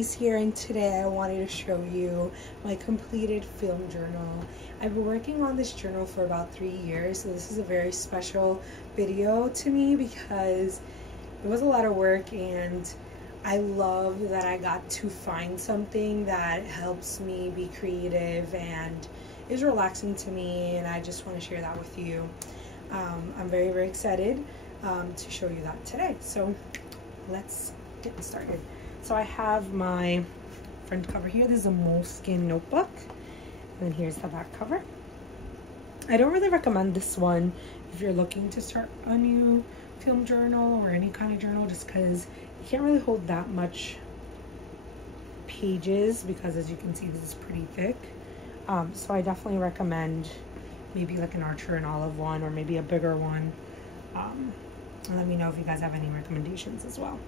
Elise here, and today I wanted to show you my completed film journal. I've been working on this journal for about 3 years, so this is a very special video to me because it was a lot of work, and I love that I got to find something that helps me be creative and is relaxing to me, and I just want to share that with you. I'm very, very excited to show you that today. So let's get started. So I have my front cover here. This is a moleskin notebook, and then here's the back cover. I don't really recommend this one if you're looking to start a new film journal or any kind of journal, just because you can't really hold that much pages, because as you can see, this is pretty thick. So I definitely recommend maybe like an Archer and Olive one, or maybe a bigger one. And let me know if you guys have any recommendations as well.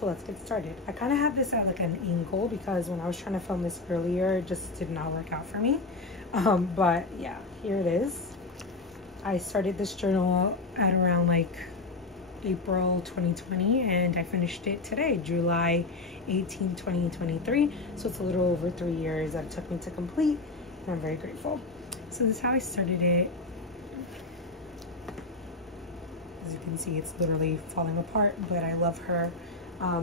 So let's get started. I kind of had this at like an angle because when I was trying to film this earlier, it just did not work out for me. But yeah, here it is. I started this journal at around like April 2020, and I finished it today, July 18, 2023. So it's a little over 3 years that it took me to complete, and I'm very grateful. So this is how I started it. As you can see, it's literally falling apart, but I love her.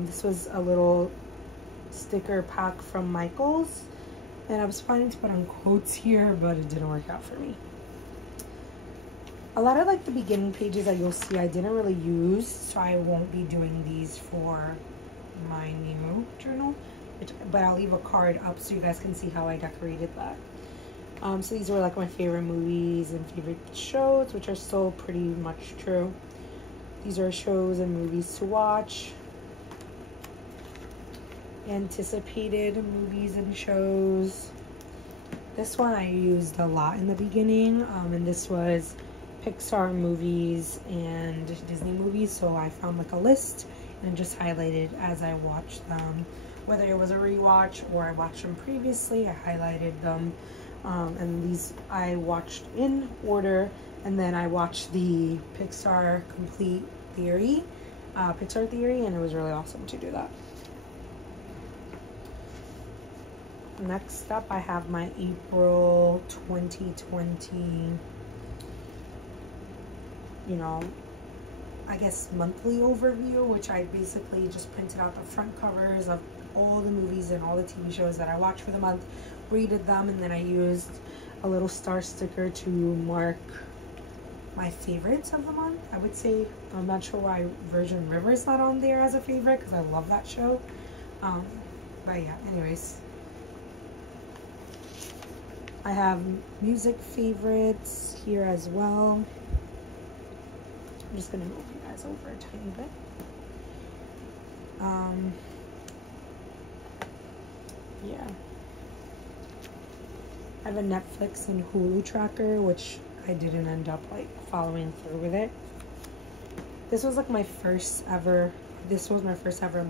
This was a little sticker pack from Michael's, and I was planning to put on quotes here, but it didn't work out for me. A lot of like the beginning pages that you'll see I didn't really use, so I won't be doing these for my new journal, but I'll leave a card up so you guys can see how I decorated that. So these were like my favorite movies and favorite shows, which are still pretty much true. These are shows and movies to watch. Anticipated movies and shows. This one I used a lot in the beginning, and this was Pixar movies and Disney movies, so I found like a list and just highlighted as I watched them. Whether it was a rewatch or I watched them previously, I highlighted them. And these I watched in order, and then I watched the Pixar Complete Theory, Pixar Theory, and it was really awesome to do that. Next up, I have my April 2020, I guess monthly overview, which I basically just printed out the front covers of all the movies and all the TV shows that I watched for the month, rated them, and then I used a little star sticker to mark my favorites of the month. I would say, I'm not sure why Virgin River is not on there as a favorite, because I love that show. But yeah, anyways. I have music favorites here as well. I'm just going to move you guys over a tiny bit. Yeah. I have a Netflix and Hulu tracker, which I didn't end up like following through with it. This was like my first ever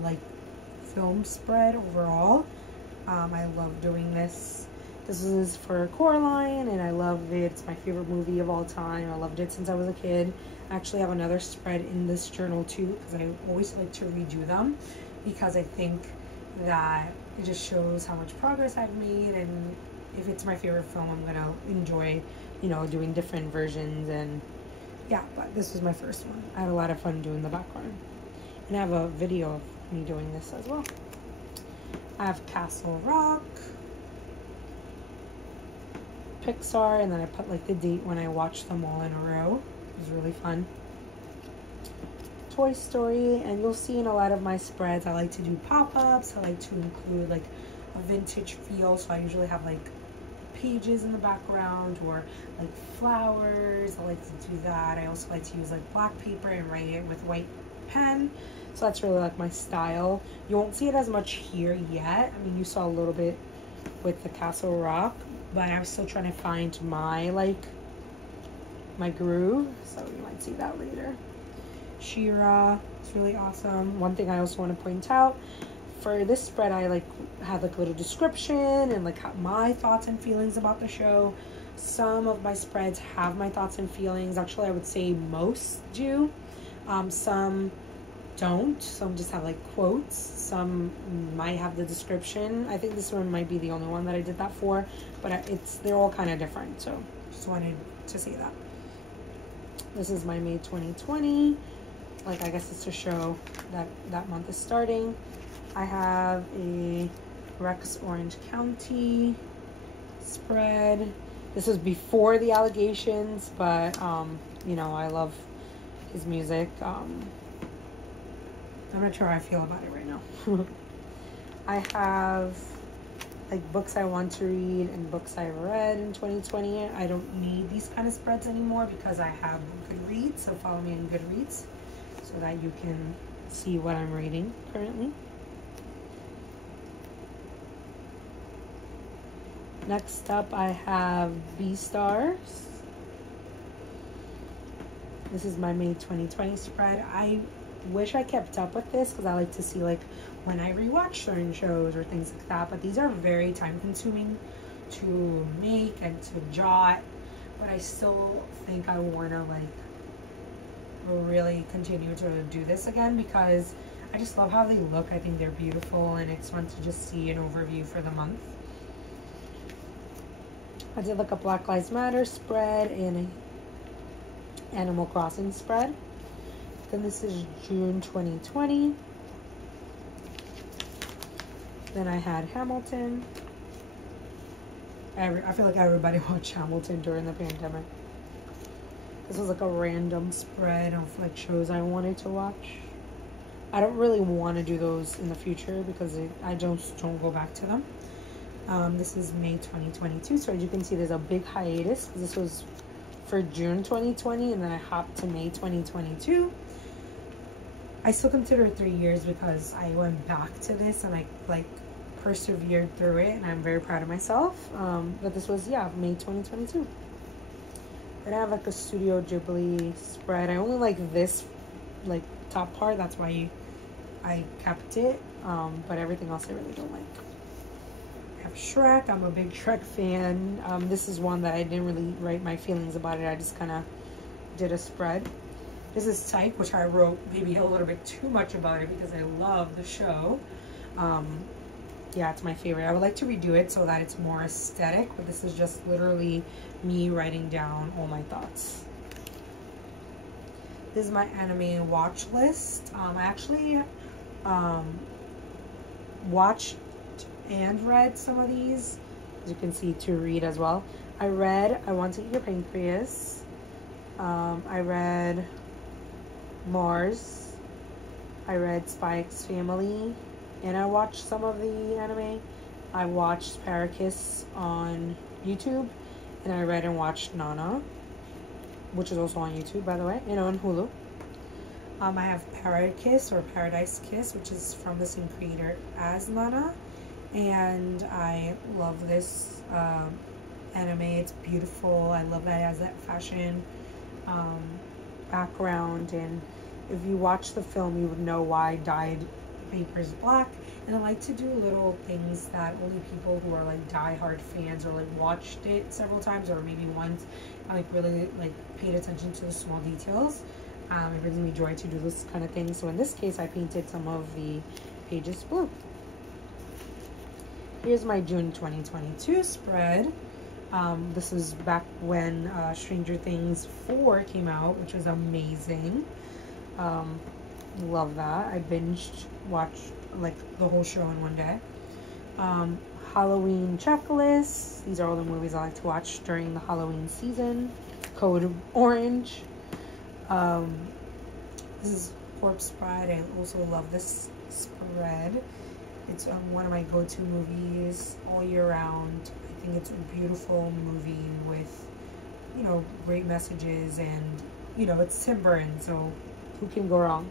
like film spread overall. I love doing this. This is for Coraline, and I love it. It's my favorite movie of all time. I loved it since I was a kid. I actually have another spread in this journal too, because I always like to redo them, because I think that it just shows how much progress I've made, and if it's my favorite film, I'm gonna enjoy, doing different versions. And yeah, but this was my first one. I had a lot of fun doing the background, and I have a video of me doing this as well. I have Castle Rock, Pixar, and then I put like the date when I watched them all in a row. It was really fun. Toy Story, and you'll see in a lot of my spreads I like to do pop-ups. I like to include like a vintage feel, so I usually have like pages in the background or like flowers. I like to do that. I also like to use like black paper and write it with white pen, so that's really like my style. You won't see it as much here yet. I mean, you saw a little bit with the Castle Rock, but I'm still trying to find my groove, so you might see that later. She-Ra, it's really awesome. One thing I also want to point out, for this spread I had like a little description and like my thoughts and feelings about the show. Some of my spreads have my thoughts and feelings. Actually, I would say most do. Some don't. Some just have like quotes. Some might have the description. I think this one might be the only one that I did that for, but they're all kind of different. So just wanted to say that. This is my May 2020. Like, I guess it's to show that that month is starting. I have a Rex Orange County spread. This was before the allegations, but you know, I love his music. I'm not sure how I feel about it right now. I have like books I want to read and books I read in 2020. I don't need these kind of spreads anymore because I have Goodreads, so follow me on Goodreads so that you can see what I'm reading currently. Next up, I have B-Stars. This is my May 2020 spread. I wish I kept up with this because I like to see like when I rewatch certain shows or things like that, but these are very time consuming to make and to jot, but I still think I want to like really continue to do this again because I just love how they look. I think they're beautiful and it's fun to just see an overview for the month. I did like a Black Lives Matter spread and an Animal Crossing spread. Then this is June 2020. Then I had Hamilton. I feel like everybody watched Hamilton during the pandemic. This was like a random spread of like shows I wanted to watch. I don't really want to do those in the future because I just don't go back to them. This is May 2022, so as you can see there's a big hiatus. This was for June 2020 and then I hopped to May 2022. I still consider it 3 years because I went back to this and I like persevered through it and I'm very proud of myself. But this was, yeah, May 2022. Then I have like a Studio Ghibli spread. I only like this like top part, that's why I kept it, but everything else I really don't like. I have Shrek. I'm a big Shrek fan. This is one that I didn't really write my feelings about it. I just kind of did a spread. This is Type, which I wrote maybe a little bit too much about it because I love the show. Yeah, it's my favorite. I would like to redo it so that it's more aesthetic, but this is just literally me writing down all my thoughts. This is my anime watch list. I actually watched and read some of these, as you can see, to read as well. I read I Want to Eat Your Pancreas. I read Mars. I read Spy X Family, and I watched some of the anime. I watched Parakiss on YouTube, and I read and watched Nana, which is also on YouTube, by the way, and on Hulu. I have Parakiss or Paradise Kiss, which is from the same creator as Nana, and I love this anime. It's beautiful. I love that it has that fashion background, and if you watch the film you would know why I dyed papers black. And I like to do little things that only people who are like die-hard fans or like watched it several times or maybe once, I like really like paid attention to the small details. It brings me joy to do this kind of thing. So in this case I painted some of the pages blue. Here's my June 2022 spread. This is back when Stranger Things 4 came out, which was amazing. Love that. I watched like the whole show in one day. Halloween checklist. These are all the movies I like to watch during the Halloween season. Code Orange. This is Corpse Bride. I also love this spread. It's one of my go-to movies all year round. I think it's a beautiful movie with, you know, great messages, and you know, it's Tim Burton, so who can go wrong?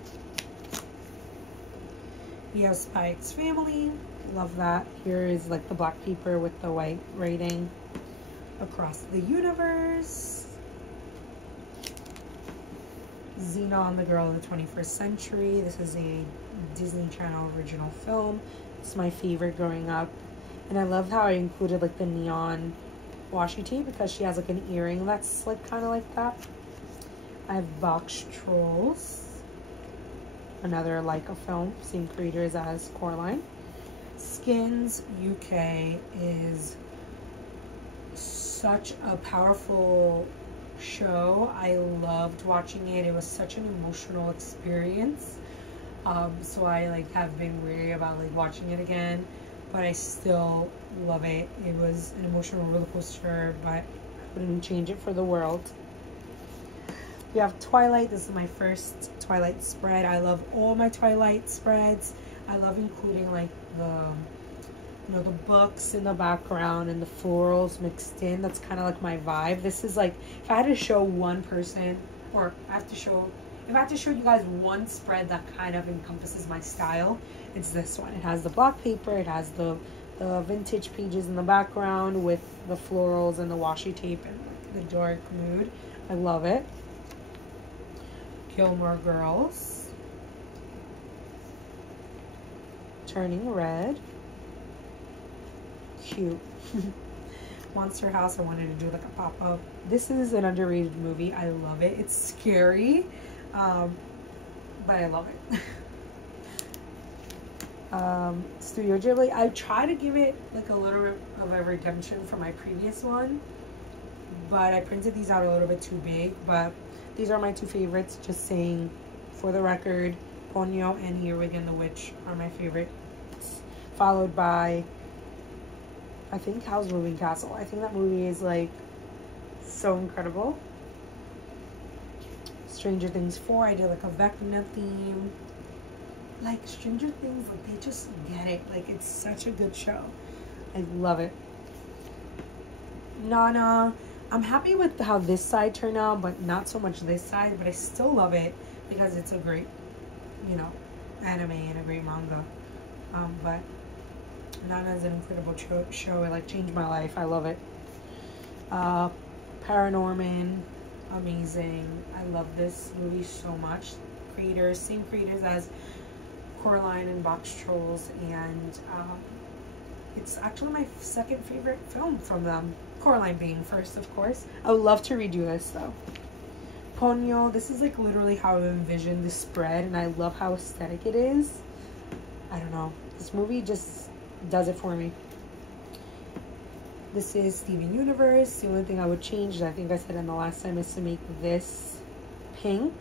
We have Spy X Family. Love that. Here is like the black paper with the white writing. Across the Universe. Xena, the Girl of the 21st Century. This is a Disney Channel original film. It's my favorite growing up. And I love how I included like the neon washi tape because she has like an earring that's like kind of like that. I have Box Trolls. another Leica film, same creators as Coraline. Skins UK is such a powerful show. I loved watching it. It was such an emotional experience. So I like have been weary about like watching it again, but I still love it. It was an emotional roller coaster, but I wouldn't change it for the world. We have Twilight. This is my first Twilight spread. I love all my Twilight spreads. I love including like the, you know, the books in the background and the florals mixed in. That's kind of like my vibe. This is like, if I had to show one person, or if I had to show you guys one spread that kind of encompasses my style, it's this one. It has the black paper, it has the vintage pages in the background with the florals and the washi tape and like the dark mood. I love it. Gilmore Girls. Turning Red. Cute. Monster House, I wanted to do like a pop-up. This is an underrated movie. I love it. It's scary, but I love it. Studio Ghibli. I try to give it like a little bit of a redemption from my previous one, but I printed these out a little bit too big. But these are my two favorites. Just saying, for the record, Ponyo and Earwig and the Witch are my favorites, followed by, I think, Howl's Moving Castle. I think that movie is like so incredible. Stranger Things 4, I did like a Vecna theme. Like Stranger Things, like they just get it. Like it's such a good show. I love it. Nana, I'm happy with how this side turned out, but not so much this side. But I still love it because it's a great, you know, anime and a great manga. But Nana is an incredible show. It like changed my life. I love it. Paranorman, amazing. I love this movie so much. Creators, same creators as Coraline and Box Trolls, and it's actually my second favorite film from them. Coraline being first, of course. I would love to redo this though. Ponyo, this is like literally how I envisioned the spread, and I love how aesthetic it is. I don't know. This movie just does it for me. This is Steven Universe. The only thing I would change, I think I said in the last time, is to make this pink.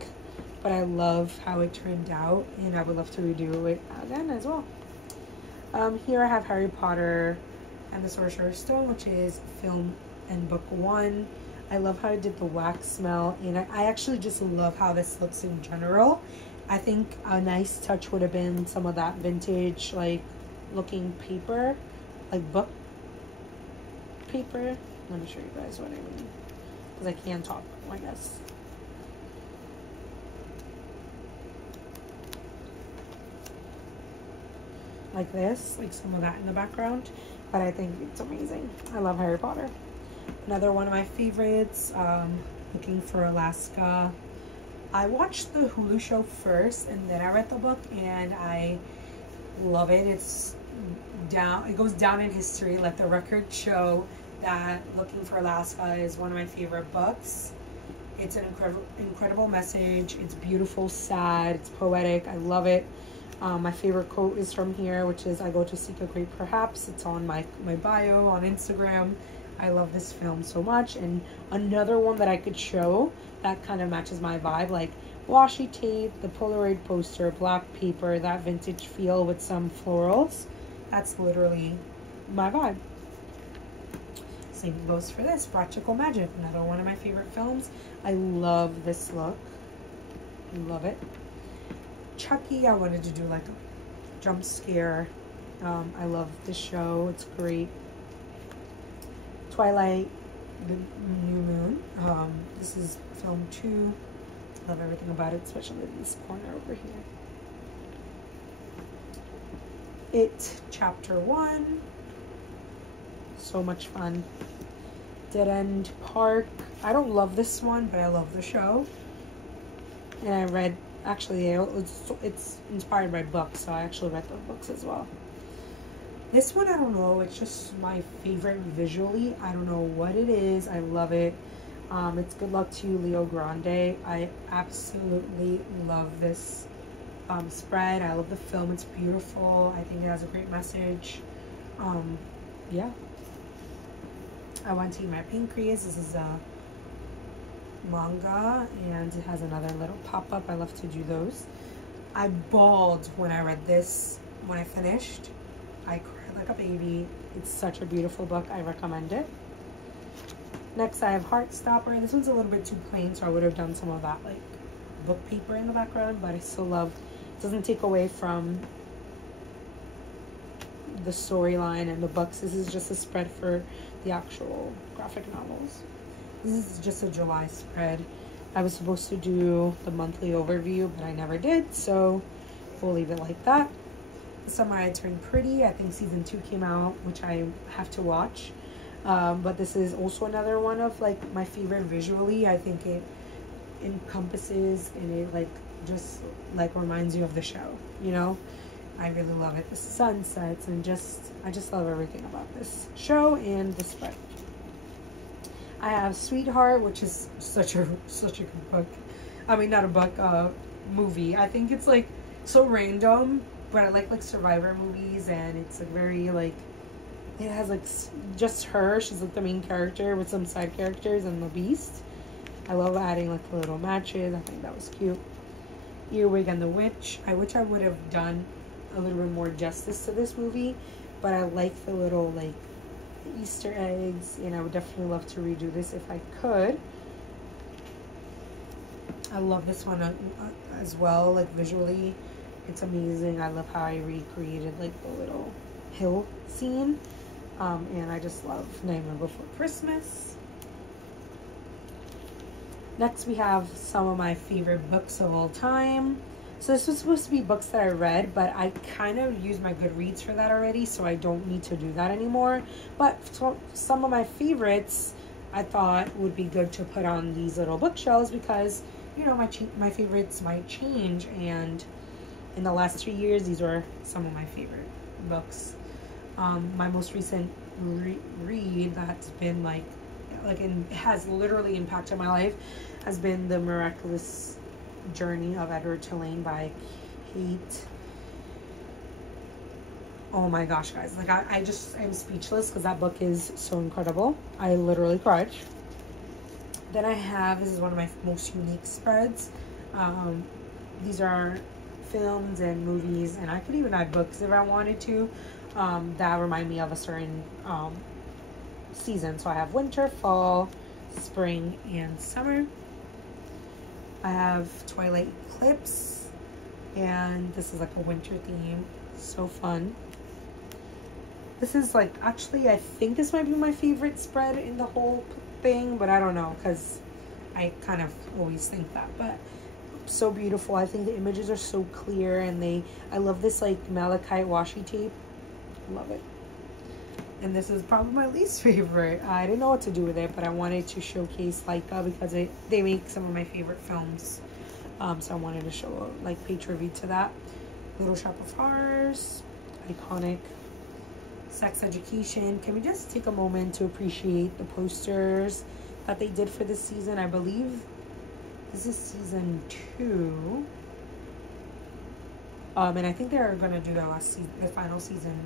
But I love how it turned out, and I would love to redo it again as well. Here I have Harry Potter and the Sorcerer's Stone, which is film and book 1. I love how I did the wax smell, and I actually just love how this looks in general. I think a nice touch would have been some of that vintage, like, looking paper, like book paper. Let me show you guys what I mean, because I can't talk, I guess. Like this, like some of that in the background, but I think it's amazing. I love Harry Potter. Another one of my favorites, Looking for Alaska. I watched the Hulu show first, and then I read the book, and I love it. It goes down in history. Let the record show that Looking for Alaska is one of my favorite books. It's an incredible message. It's beautiful, sad, it's poetic. I love it. My favorite quote is from here, which is, "I go to seek a great perhaps." It's on my bio on Instagram. I love this film so much. And another one that I could show that kind of matches my vibe, like washi tape, the Polaroid poster, black paper, that vintage feel with some florals. That's literally my vibe. Same goes for this, Practical Magic, another one of my favorite films. I love this look. Love it. Chucky, I wanted to do like a jump scare. I love this show. It's great. Twilight, The New Moon. This is film 2. Love everything about it, especially this corner over here. It, Chapter 1. So much fun. Dead End Park. I don't love this one, but I love the show. And I read, actually, it's inspired by books, so I actually read the books as well. This one, I don't know, it's just my favorite visually. I don't know what it is. I love it. It's Good Luck to You, Leo Grande. I absolutely love this spread. I love the film. It's beautiful. I think it has a great message. Yeah. I Want to Eat My Pancreas. This is a manga, and it has another little pop-up. I love to do those. I bawled when I read this. When I finished, I cried like a baby. It's such a beautiful book. I recommend it. Next, I have Heartstopper. This one's a little bit too plain, so I would have done some of that like book paper in the background, but I still love, it doesn't take away from the storyline and the books. This is just a spread for the actual graphic novels. This is just a July spread. I was supposed to do the monthly overview, but I never did, so we'll leave it like that. The Summer I Turned Pretty. I think season 2 came out, which I have to watch. But this is also another one of like my favorite visually. I think it encompasses and it like just like reminds you of the show, you know. I really love it. The sunsets and I just love everything about this show and the spread. I have Sweetheart, which is such a good book. I mean, not a book, movie. I think it's like so random, but I like Survivor movies, and it's like very like, it has like just her. She's like the main character with some side characters and the Beast. I love adding like the little matches. I think that was cute. Earwig and the Witch. I wish I would have done a little bit more justice to this movie, but I like the little like Easter eggs, and I would definitely love to redo this if I could. I love this one as well, like visually it's amazing. I love how I recreated like the little hill scene, and I just love Nightmare Before Christmas. Next we have some of my favorite books of all time. So this was supposed to be books that I read, but I kind of used my Goodreads for that already, so I don't need to do that anymore. But some of my favorites I thought would be good to put on these little bookshelves because, you know, my favorites might change, and in the last 3 years, these were some of my favorite books. My most recent read that's been like and has literally impacted my life has been The Miraculous Journey of Edward Tulane by Kate. Oh my gosh, guys, like I just am speechless because that book is so incredible. I literally cried. Then I have, this is one of my most unique spreads. These are films and movies, and I could even add books if I wanted to, that remind me of a certain season. So I have winter, fall, spring, and summer. I have Twilight Eclipse, and this is like a winter theme. So fun. This is like, actually I think this might be my favorite spread in the whole thing, but I don't know because I kind of always think that. But so beautiful. I think the images are so clear, and I love this like malachite washi tape. Love it. And this is probably my least favorite. I didn't know what to do with it, but I wanted to showcase Leica because they make some of my favorite films. So I wanted to show like pay tribute to that. Little Shop of Horrors, iconic. Sex Education. Can we just take a moment to appreciate the posters that they did for this season? I believe this is season 2. And I think they're gonna do the final season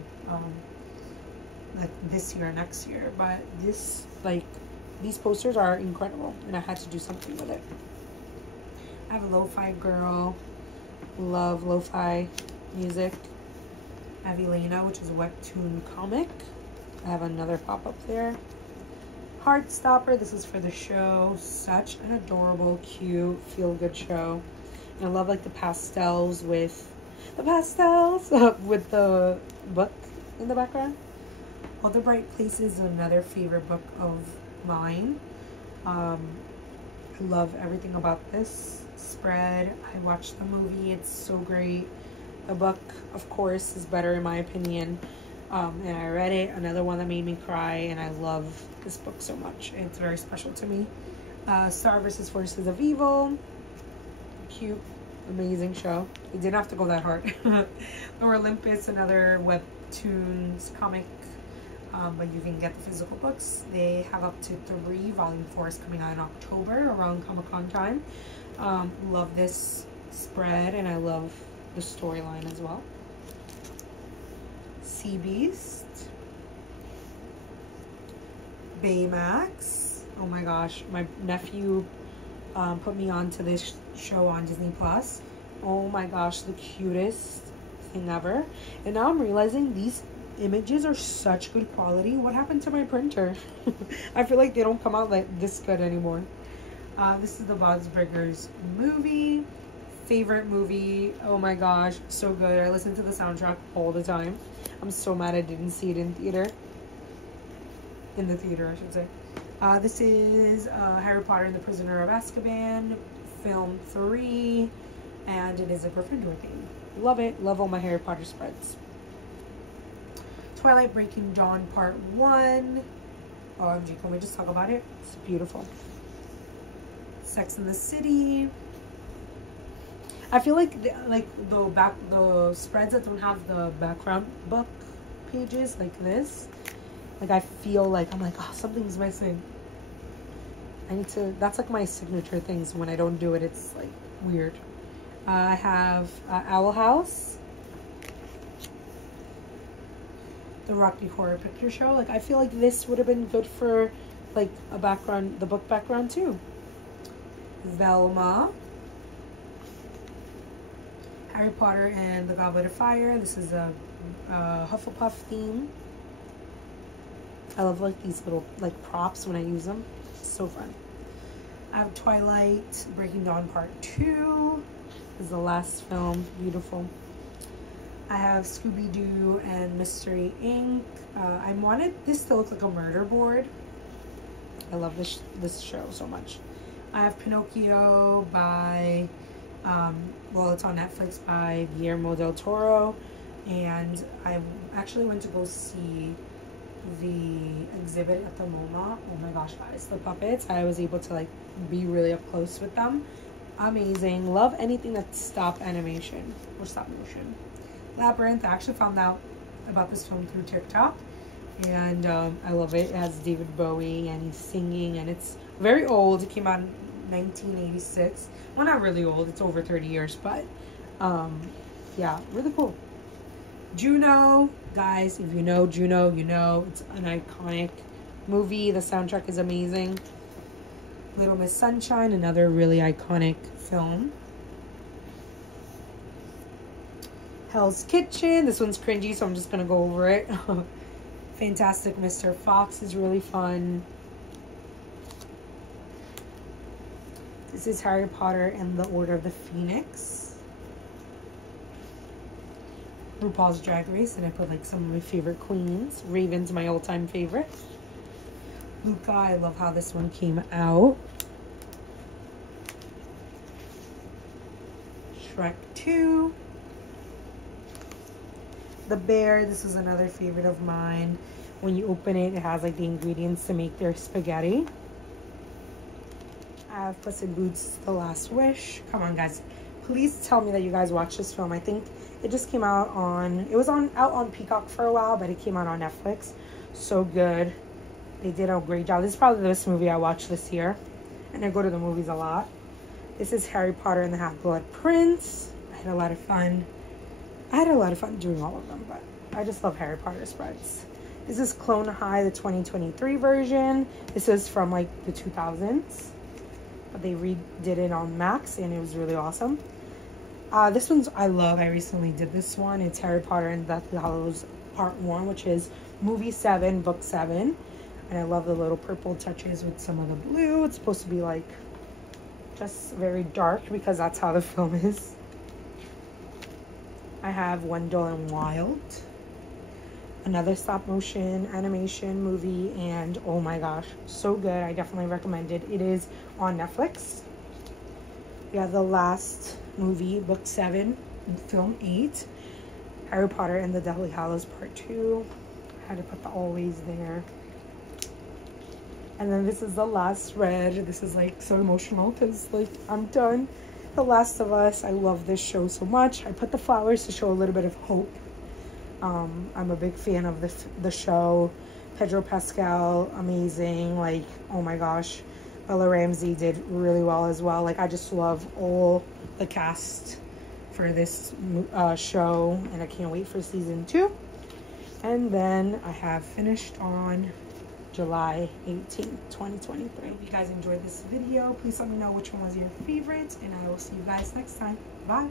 like this year or next year. But these posters are incredible, and I had to do something with it. I have a Lo-Fi Girl. Love lo-fi music. I have Elena, which is a webtoon comic. I have another pop-up there. Heartstopper, this is for the show. Such an adorable, cute, feel-good show. And I love like the pastels with the book in the background. All the Bright Places is another favorite book of mine. I love everything about this spread. I watched the movie. It's so great. The book, of course, is better in my opinion. And I read it. Another one that made me cry, and I love this book so much. It's very special to me. Star vs. Forces of Evil. Cute, amazing show. It didn't have to go that hard. Or Olympus, another webtoons comic. But you can get the physical books. They have up to 3. Volume 4 is coming out in October around Comic-Con time. Love this spread, and I love the storyline as well. Sea Beast. Baymax. Oh my gosh, my nephew put me on to this show on Disney Plus. Oh my gosh, the cutest thing ever. And now I'm realizing these images are such good quality. What happened to my printer? I feel like they don't come out like this good anymore. This is the Bob's Burgers movie. Favorite movie. Oh my gosh, so good. I listen to the soundtrack all the time. I'm so mad I didn't see it in theater. In the theater, I should say. This is Harry Potter and the Prisoner of Azkaban, film 3, and it is a Gryffindor theme. Love it. Love all my Harry Potter spreads. Twilight Breaking Dawn Part 1. OMG, can we just talk about it? It's beautiful. Sex and the City. I feel like the spreads that don't have the background book pages like this, like I feel like I'm like, oh, something's missing. I need to, that's like my signature things. When I don't do it, it's like weird. I have Owl House, the Rocky Horror Picture Show. Like I feel like this would have been good for like a background, the book background too. Velma, Harry Potter and the Goblet of Fire. This is a Hufflepuff theme. I love like these little like props when I use them. It's so fun. I have Twilight Breaking Dawn Part 2. This is the last film. Beautiful. I have Scooby-Doo and Mystery Inc. I wanted this to look like a murder board. I love this show so much. I have Pinocchio by, well, it's on Netflix, by Guillermo del Toro. And I actually went to go see the exhibit at the MoMA. Oh my gosh, guys, the puppets. I was able to like be really up close with them. Amazing. Love anything that's stop animation or stop motion. Labyrinth. I actually found out about this film through TikTok, and I love it. It has David Bowie and he's singing, and it's very old. It came out in 1986. Well, not really old. It's over 30 years, but yeah, really cool. Juno, guys, if you know Juno, you know it's an iconic movie. The soundtrack is amazing. Little Miss Sunshine, another really iconic film. Hell's Kitchen, this one's cringy, so I'm just gonna go over it. Fantastic Mr. Fox is really fun. This is Harry Potter and the Order of the Phoenix. RuPaul's Drag Race, and I put like some of my favorite queens. Raven's my all-time favorite. Luca, I love how this one came out. Shrek 2. The Bear, this is another favorite of mine. When you open it, it has like the ingredients to make their spaghetti. I have Puss in Boots, The Last Wish. Come on, guys. Please tell me that you guys watched this film. I think it just came out on, it was out on Peacock for a while, but it came out on Netflix. So good. They did a great job. This is probably the best movie I watched this year, and I go to the movies a lot. This is Harry Potter and the Half-Blood Prince. I had a lot of fun. I had a lot of fun doing all of them, but I just love Harry Potter spreads. This is Clone High, the 2023 version. This is from like the 2000s. But they redid it on Max, and it was really awesome. This one's I love. I recently did this one. It's Harry Potter and the Deathly Hallows Part 1, which is movie 7, book 7. And I love the little purple touches with some of the blue. It's supposed to be like just very dark because that's how the film is. I have Wendell and Wild, another stop motion animation movie, and oh my gosh, so good. I definitely recommend it. It is on Netflix. We have The Last Movie, book 7, film 8, Harry Potter and the Deathly Hallows Part 2. I had to put the always there. And then this is the last spread. This is like so emotional because like I'm done. The Last of Us. I love this show so much. I put the flowers to show a little bit of hope. I'm a big fan of the show. Pedro Pascal, amazing. Like, oh my gosh. Bella Ramsey did really well as well. Like, I just love all the cast for this show, and I can't wait for season 2. And then I have finished on July 18th, 2023. I hope you guys enjoyed this video. Please let me know which one was your favorite, and I will see you guys next time. Bye.